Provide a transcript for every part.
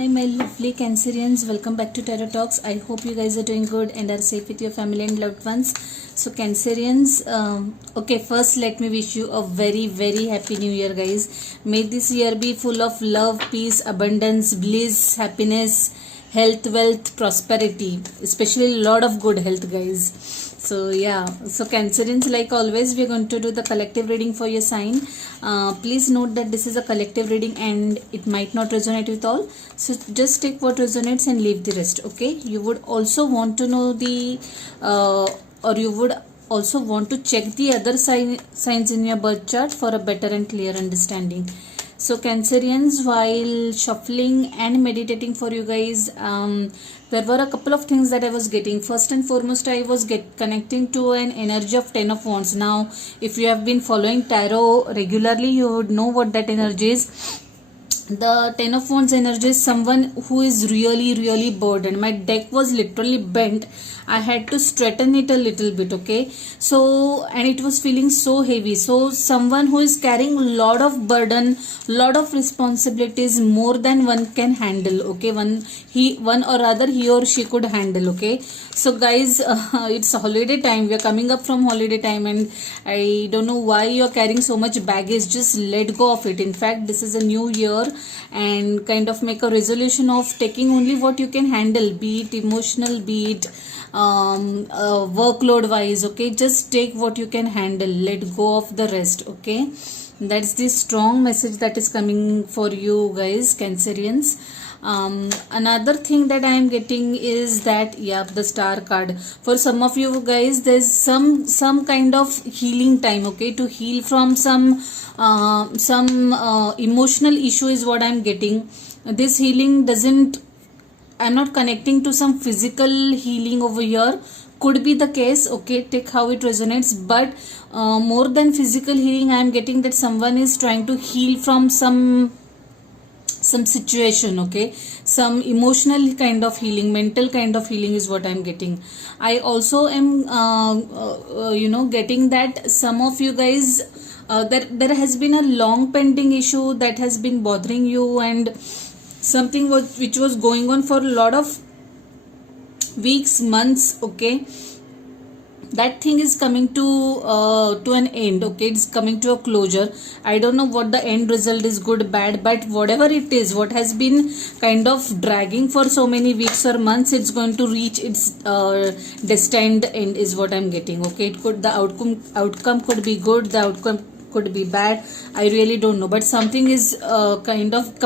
Hi, my lovely Cancerians. Welcome back to Tarot Talks. I hope you guys are doing good and are safe with your family and loved ones. So, Cancerians, okay, first let me wish you a very, very happy new year, guys. May this year be full of love, peace, abundance, bliss, happiness, health, wealth, prosperity, especially a lot of good health, guys. So yeah, so Cancerians, like always, we're going to do the collective reading for your sign. Please note that this is a collective reading and it might not resonate with all, so just take what resonates and leave the rest. Okay, you would also want to know the or you would also want to check the other signs in your birth chart for a better and clear understanding. So Cancerians, while shuffling and meditating for you guys, there were a couple of things that I was getting. First and foremost, I was connecting to an energy of 10 of Wands. Now, if you have been following tarot regularly, you would know what that energy is. The 10 of Wands energy is someone who is really, really burdened. My deck was literally bent. I had to straighten it a little bit, okay? So, and it was feeling so heavy. So, someone who is carrying a lot of burden, lot of responsibilities, more than one can handle, okay? One or rather he or she could handle, okay? So, guys, it's holiday time. We are coming up from holiday time and I don't know why you are carrying so much baggage. Just let go of it. In fact, this is a new year and kind of make a resolution of taking only what you can handle, be it emotional, be it workload wise, okay? Just take what you can handle, let go of the rest, okay? That's the strong message that is coming for you guys, Cancerians. Another thing that I am getting is that, yeah, the star card. For some of you guys, there's some kind of healing time, okay, to heal from some emotional issue is what I'm getting. This healing I'm not connecting to some physical healing over here. Could be the case, okay, take how it resonates, but more than physical healing, I am getting that someone is trying to heal from some situation, okay, some emotional kind of healing, mental kind of healing is what I'm getting. I also am getting that some of you guys, there has been a long pending issue that has been bothering you, and something which was going on for a lot of weeks, months, okay, that thing is coming to an end, okay, it's coming to a closure. I don't know what the end result is, good, bad, but whatever it is, what has been kind of dragging for so many weeks or months, it's going to reach its destined end is what I'm getting, okay? It could, the outcome could be good, the outcome could be bad, I really don't know, but something is kind of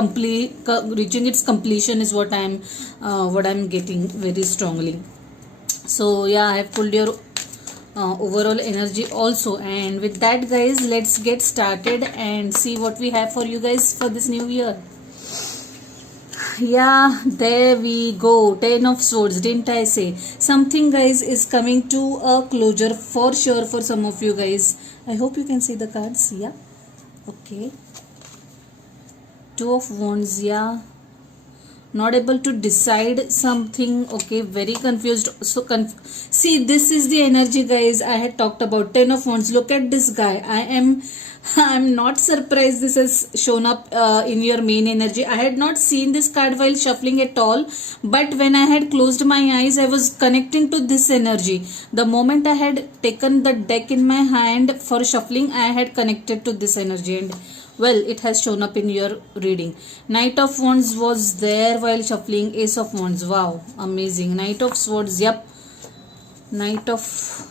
reaching its completion is what I'm getting very strongly. So yeah, I have pulled your overall energy also, and with that, guys, let's get started and see what we have for you guys for this new year. Yeah, there we go. 10 of Swords, didn't I say? Something, guys, is coming to a closure for sure for some of you guys. I hope you can see the cards. Yeah. Okay. 2 of Wands. Yeah. Not able to decide something. Okay. Very confused. So, see, this is the energy, guys, I had talked about. 10 of Wands. Look at this guy. I'm not surprised this has shown up in your main energy. I had not seen this card while shuffling at all, but when I had closed my eyes, I was connecting to this energy. The moment I had taken the deck in my hand for shuffling, I had connected to this energy, and well, it has shown up in your reading. Knight of Wands was there while shuffling. Ace of Wands, wow, amazing. Knight of Swords, yep. Knight of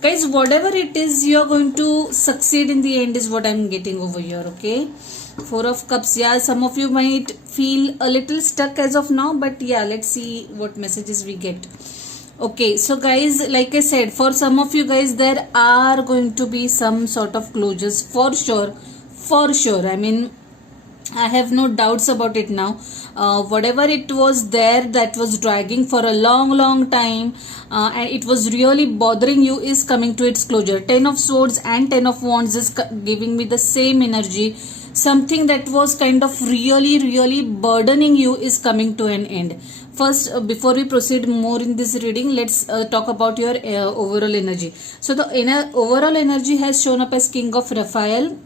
guys, whatever it is, you are going to succeed in the end is what I'm getting over here, okay? 4 of Cups. Yeah, some of you might feel a little stuck as of now, but yeah, let's see what messages we get. Okay, so guys, like I said, for some of you guys, there are going to be some sort of closures for sure. I mean, I have no doubts about it now. Whatever it was there that was dragging for a long time and it was really bothering you is coming to its closure. 10 of Swords and 10 of Wands is giving me the same energy. Something that was kind of really burdening you is coming to an end. First, before we proceed more in this reading, let's talk about your overall energy. So the overall energy has shown up as King of Raphael,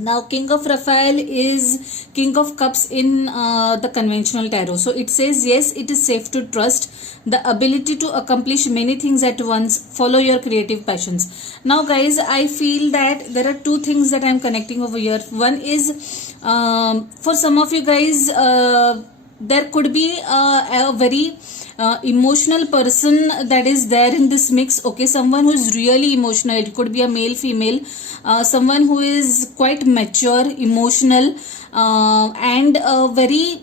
Now, King of Raphael is King of Cups in the conventional tarot. So it says, yes, it is safe to trust the ability to accomplish many things at once. Follow your creative passions. Now, guys, I feel that there are two things that I am connecting over here. One is for some of you guys, there could be a very emotional person that is there in this mix. Okay, someone who is really emotional. It could be a male, female, someone who is quite mature, emotional, and a very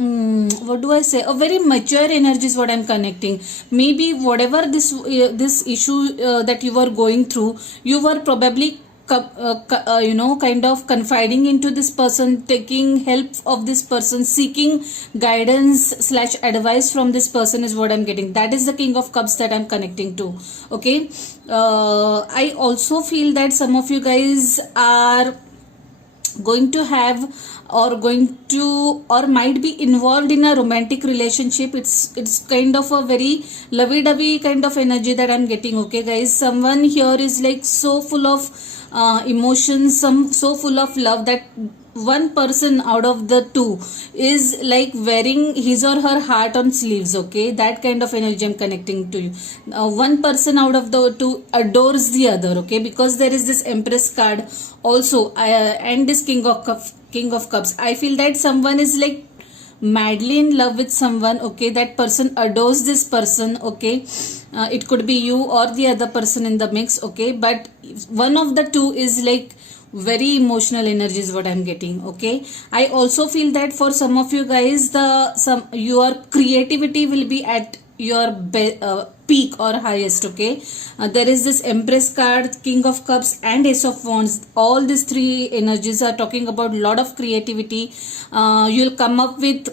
what do I say? A very mature energy is what I'm connecting. Maybe whatever this issue that you were going through, you were probably kind of confiding into this person, taking help of this person, seeking guidance / advice from this person is what I'm getting. That is the King of Cups that I'm connecting to. Okay, I also feel that some of you guys are going to have or might be involved in a romantic relationship. It's kind of a very lovey-dovey kind of energy that I'm getting. Okay, guys, someone here is like so full of emotions, so full of love that one person out of the two is like wearing his or her heart on sleeves. Okay, that kind of energy I'm connecting to you. One person out of the two adores the other. Okay, because there is this Empress card also, and this King of Cups. I feel that someone is like madly in love with someone. Okay, that person adores this person. Okay, it could be you or the other person in the mix. Okay, but one of the two is like very emotional energy is what I'm getting. Okay, I also feel that for some of you guys, your creativity will be at your peak or highest. Okay, there is this Empress card, King of Cups, and Ace of Wands. All these three energies are talking about lot of creativity. You'll come up with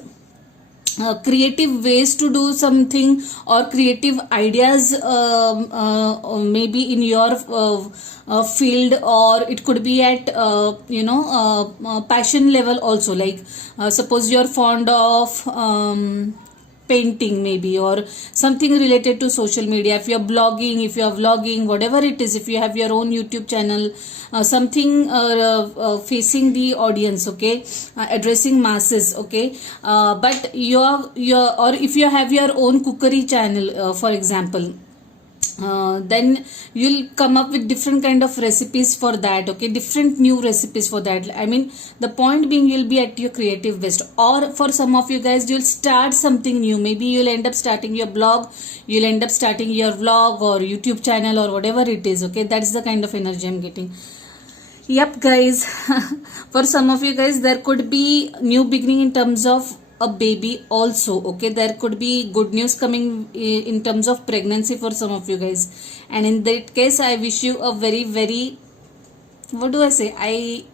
creative ways to do something, or creative ideas, maybe in your field, or it could be at passion level also. Like suppose you're fond of painting maybe, or something related to social media. If you're blogging, if you're vlogging, whatever it is, if you have your own YouTube channel, something facing the audience. Okay, addressing masses. Okay, but or if you have your own cookery channel, for example, then you'll come up with different kind of recipes for that. Okay, different new recipes for that. I mean, the point being, you'll be at your creative best. Or for some of you guys, you'll start something new. Maybe you'll end up starting your blog, you'll end up starting your vlog or YouTube channel or whatever it is. Okay, that's the kind of energy I'm getting. Yep, guys. For some of you guys, there could be new beginning in terms of a baby also. Okay, there could be good news coming in terms of pregnancy for some of you guys, and in that case, I wish you a very, very, what do I say, I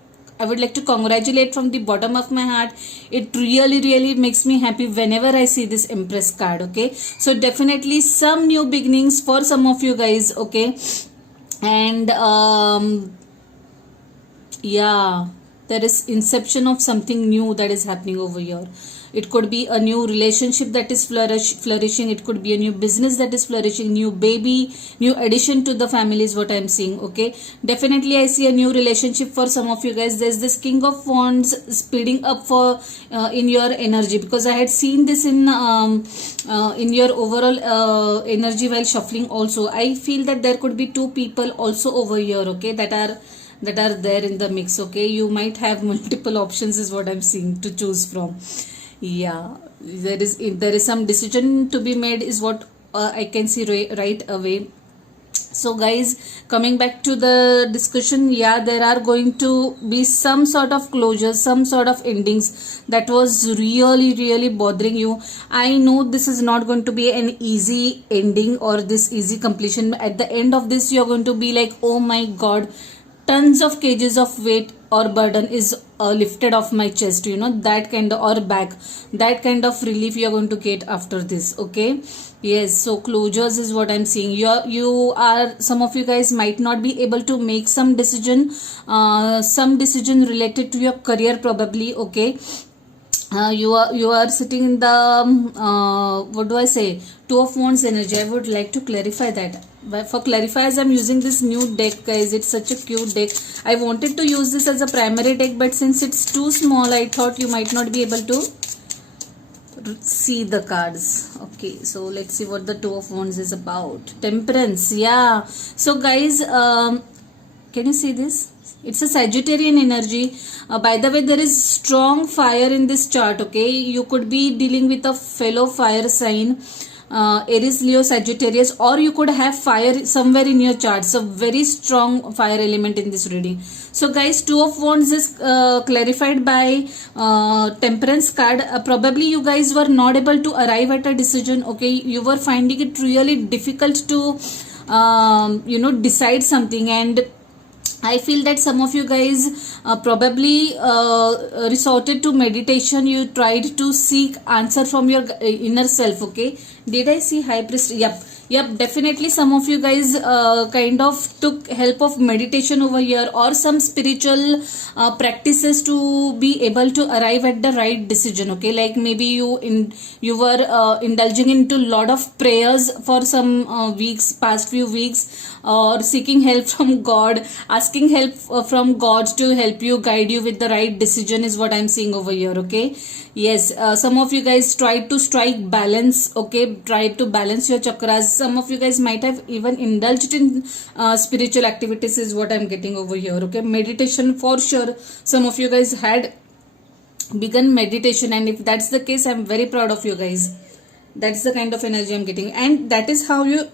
would like to congratulate from the bottom of my heart. It really makes me happy whenever I see this Empress card. Okay, so definitely some new beginnings for some of you guys. Okay, and yeah, there is inception of something new that is happening over here. It could be a new relationship that is flourishing. It could be a new business that is flourishing, new baby, new addition to the family is what I'm seeing. Okay, definitely I see a new relationship for some of you guys. There's this King of Wands speeding up for in your energy, because I had seen this in your overall energy while shuffling also. I feel that there could be two people also over here. Okay, that are there in the mix. Okay, you might have multiple options is what I'm seeing to choose from. Yeah, there is some decision to be made is what I can see right away. So guys, coming back to the discussion, yeah, there are going to be some sort of closure, some sort of endings that was really bothering you. I know this is not going to be an easy ending or this easy completion. At the end of this, you're going to be like, oh my god, tons of kgs of weight or burden is lifted off my chest, that kind of, or back, that kind of relief you're going to get after this. Okay, yes, so closures is what I'm seeing. You are, some of you guys might not be able to make some decision related to your career probably. Okay, you are sitting in the what do I say, Two of Wands energy. I would like to clarify that. For clarifiers, I'm using this new deck, guys. It's such a cute deck. I wanted to use this as a primary deck, but since it's too small, I thought you might not be able to see the cards. Okay, so let's see what the Two of Wands is about. Temperance, yeah. So guys, can you see this? It's a Sagittarian energy. By the way, there is strong fire in this chart. Okay, you could be dealing with a fellow fire sign, Aries, Leo, Sagittarius, or you could have fire somewhere in your chart. So very strong fire element in this reading. So guys, Two of Wands is clarified by Temperance card. Probably you guys were not able to arrive at a decision. Okay, you were finding it really difficult to decide something, and I feel that some of you guys probably resorted to meditation. You tried to seek answer from your inner self. Okay, did I see High Priest? Yep, definitely some of you guys kind of took help of meditation over here, or some spiritual practices to be able to arrive at the right decision. Okay, like maybe you were indulging into lot of prayers for some past few weeks, or seeking help from God, asking help from God to help you, guide you with the right decision is what I'm seeing over here. Okay, yes, some of you guys tried to strike balance. Okay, tried to balance your chakras. Some of you guys might have even indulged in spiritual activities is what I'm getting over here. Okay, meditation for sure. Some of you guys had begun meditation, and if that's the case, I'm very proud of you guys. That's the kind of energy I'm getting, and that is how you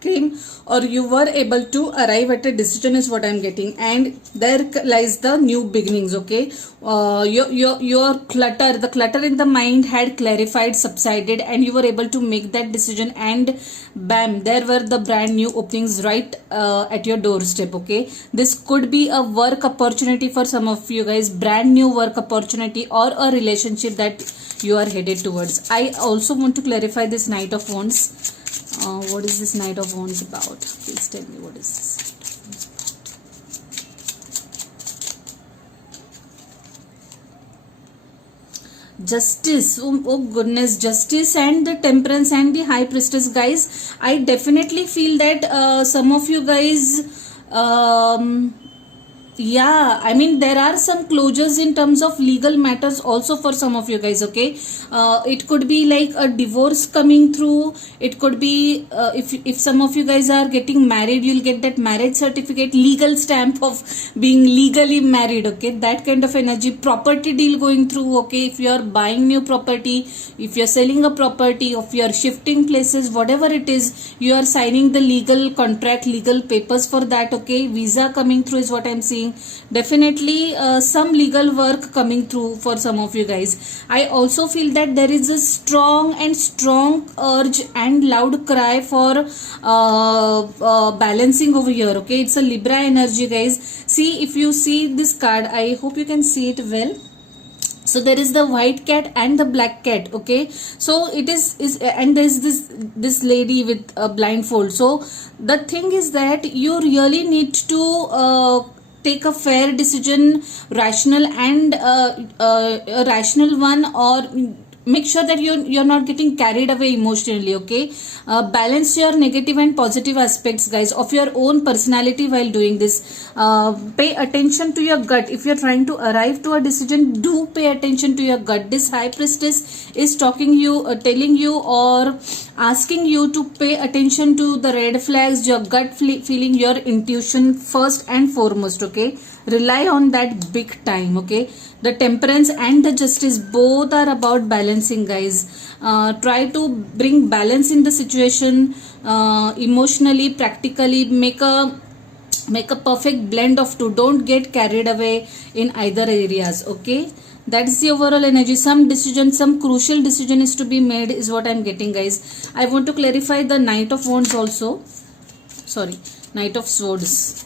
came, or you were able to arrive at a decision is what I'm getting. And there lies the new beginnings. Okay, your clutter, the clutter in the mind had clarified, subsided, and you were able to make that decision, and bam, there were the brand new openings right at your doorstep. Okay, this could be a work opportunity for some of you guys, brand new work opportunity, or a relationship that you are headed towards. I also want to clarify this Knight of Wands. What is this Knight of Wands about? Please tell me, what is this? Justice. Oh goodness, Justice and the Temperance and the High Priestess. Guys, I definitely feel that some of you guys yeah, I mean there are some closures in terms of legal matters also for some of you guys. Okay, it could be like a divorce coming through. It could be if some of you guys are getting married, you'll get that marriage certificate, legal stamp of being legally married. Okay, that kind of energy. Property deal going through. Okay, if you are buying new property, if you are selling a property, if you are shifting places, whatever it is, you are signing the legal contract, legal papers for that. Okay, visa coming through is what I'm seeing. Definitely some legal work coming through for some of you guys. I also feel that there is a strong urge and loud cry for balancing over here. Okay, it's a Libra energy, guys. See, if you see this card, I hope you can see it well. So there is the white cat and the black cat. Okay, so it is and there is this lady with a blindfold. So the thing is that you really need to take a fair decision, rational and a rational one, or make sure that you're not getting carried away emotionally. Okay, balance your negative and positive aspects, guys, of your own personality while doing this. Pay attention to your gut. If you're trying to arrive to a decision, do pay attention to your gut. This High Priestess is telling you or asking you to pay attention to the red flags, your gut feeling, your intuition first and foremost. Okay, rely on that big time. Okay, the Temperance and the Justice both are about balancing, guys. Try to bring balance in the situation, emotionally, practically. Make a perfect blend of two. Don't get carried away in either areas. Okay, that's the overall energy. Some crucial decision is to be made is what I'm getting, guys. I want to clarify the Knight of Wands also. Sorry, Knight of Swords.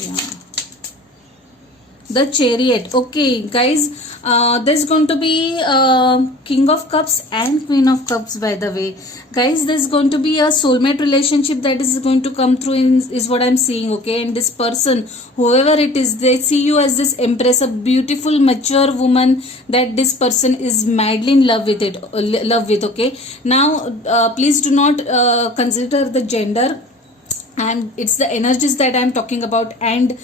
Yeah, The Chariot. Okay, guys, there's going to be King of Cups and Queen of Cups, by the way. Guys, there's going to be a soulmate relationship that is going to come through is what I'm seeing, okay? And this person, whoever it is, they see you as this Empress, a beautiful, mature woman that this person is madly in love with okay? Now, please do not consider the gender, and it's the energies that I'm talking about, and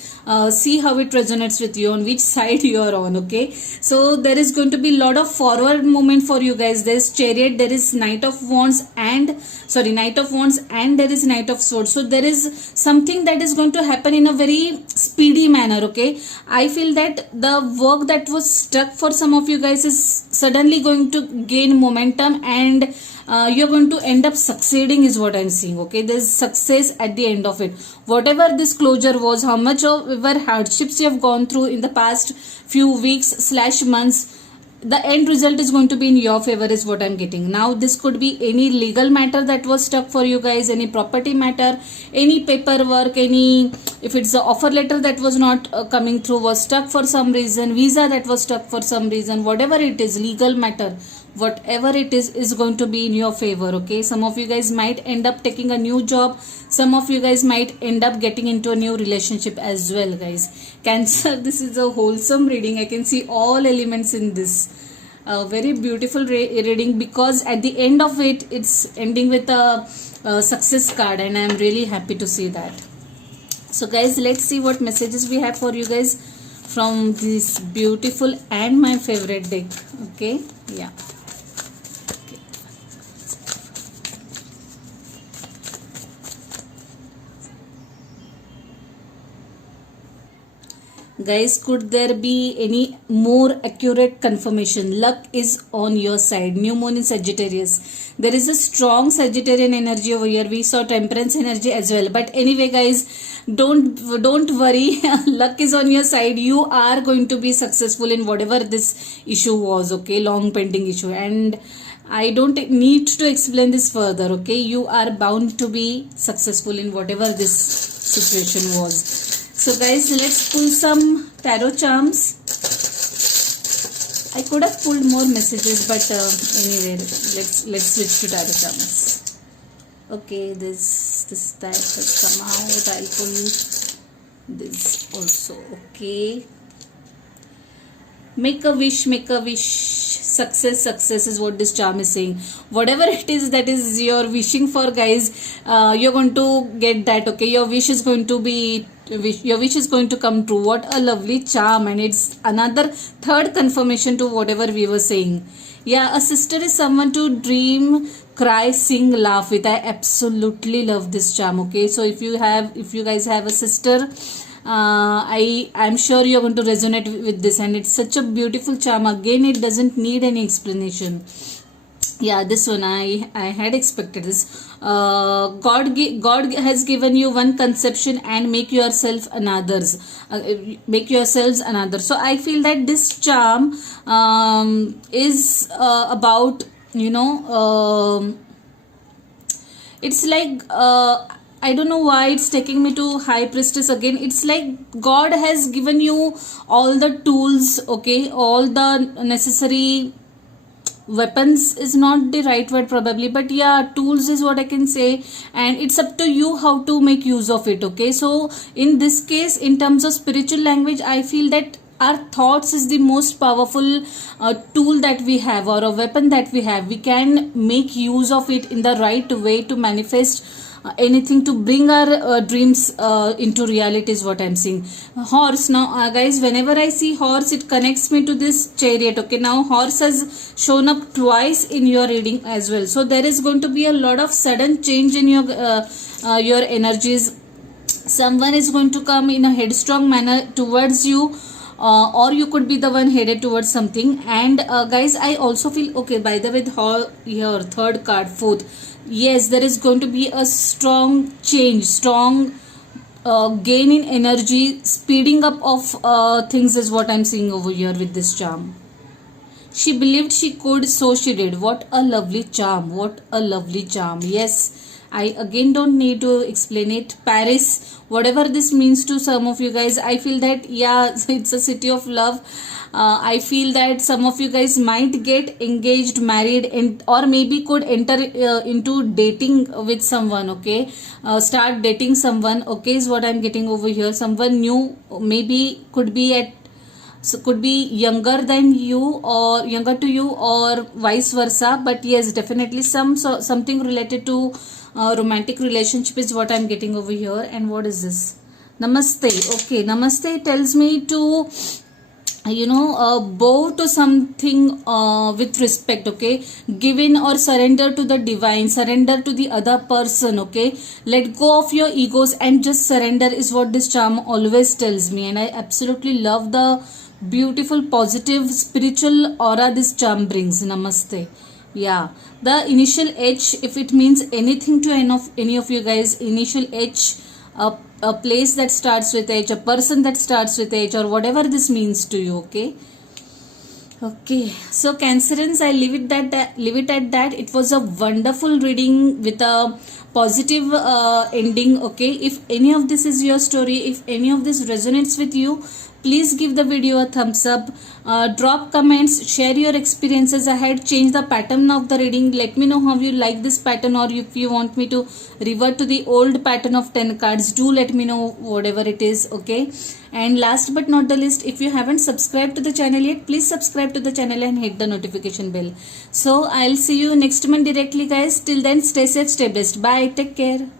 see how it resonates with you, on which side you are on, okay? So there is going to be a lot of forward movement for you guys. There's Chariot, there is Knight of Wands and there is Knight of Swords. So there is something that is going to happen in a very speedy manner, okay? I feel that the work that was stuck for some of you guys is suddenly going to gain momentum, and you're going to end up succeeding is what I'm seeing, okay? There's success at the end of it. Whatever this closure was, how much of hardships you have gone through in the past few weeks / months, the end result is going to be in your favor is what I'm getting. Now this could be any legal matter that was stuck for you guys, any property matter, any paperwork, if it's the offer letter that was not coming through, was stuck for some reason, visa that was stuck for some reason, whatever it is, legal matter, whatever it is going to be in your favor, okay? Some of you guys might end up taking a new job, some of you guys might end up getting into a new relationship as well, guys. Cancer, this is a wholesome reading. I can see all elements in this. Very beautiful reading, because at the end of it, it's ending with a success card, and I'm really happy to see that. So guys, let's see what messages we have for you guys from this beautiful and my favorite deck, okay? Yeah. Guys, could there be any more accurate confirmation? Luck is on your side. New moon in Sagittarius. There is a strong Sagittarian energy over here. We saw Temperance energy as well. But anyway, guys, don't worry. Luck is on your side. You are going to be successful in whatever this issue was, okay? Long pending issue. And I don't need to explain this further, okay? You are bound to be successful in whatever this situation was. So guys, let's pull some tarot charms. I could have pulled more messages, but anyway, let's switch to tarot charms. Okay, this type has come out. I'll pull this also. Okay. Make a wish. Success is what this charm is saying. Whatever it is that is you're wishing for, guys, you're going to get that, okay? Your wish is going to come true. What a lovely charm, and it's another third confirmation to whatever we were saying. Yeah, a sister is someone to dream, cry, sing, laugh with. I absolutely love this charm, okay? So if you guys have a sister, I'm sure you're going to resonate with this, and it's such a beautiful charm. Again, it doesn't need any explanation. Yeah, this one I had expected this. God has given you one conception and make yourselves another. So I feel that this charm is about, it's like I don't know why it's taking me to High Priestess again. It's like God has given you all the tools, okay? All the necessary weapons is not the right word probably, but yeah, tools is what I can say, and it's up to you how to make use of it, okay? So in this case, in terms of spiritual language, I feel that our thoughts is the most powerful tool that we have, or a weapon that we have. We can make use of it in the right way to manifest anything, to bring our dreams into reality is what I'm seeing. Horse, now guys, whenever I see horse, it connects me to this Chariot, okay? Now horse has shown up twice in your reading as well, so there is going to be a lot of sudden change in your energies. Someone is going to come in a headstrong manner towards you, or you could be the one headed towards something. And guys, I also feel, okay, by the way, your third card, fourth, yes, there is going to be a strong change, strong gain in energy, speeding up of things is what I'm seeing over here with this charm. She believed she could, so she did. What a lovely charm. What a lovely charm. Yes, I again don't need to explain it. Paris, whatever this means to some of you guys, I feel that yeah, it's a city of love. I feel that some of you guys might get engaged, married, and or maybe could enter into dating with someone. Okay, start dating someone. Okay, is what I'm getting over here. Someone new, maybe could be at, so could be younger than you or younger to you or vice versa, but yes, definitely something related to romantic relationship is what I'm getting over here. And what is this? Namaste. Okay, namaste tells me to bow to something with respect. Okay, give in or surrender to the divine, surrender to the other person. Okay, let go of your egos and just surrender is what this charm always tells me. And I absolutely love the beautiful positive spiritual aura this charm brings. Namaste. Yeah, the initial H, if it means anything to any of you guys, initial H, a place that starts with H, a person that starts with H, or whatever this means to you. Okay. Okay, so Cancerans, I leave it at that. It was a wonderful reading with a positive ending. Okay, if any of this is your story, if any of this resonates with you, please give the video a thumbs up. Drop comments, share your experiences ahead, change the pattern of the reading. Let me know how you like this pattern, or if you want me to revert to the old pattern of 10 cards. Do let me know whatever it is. Okay. And last but not the least, if you haven't subscribed to the channel yet, please subscribe to the channel and hit the notification bell. So I'll see you next month directly, guys. Till then, stay safe, stay blessed. Bye. Take care.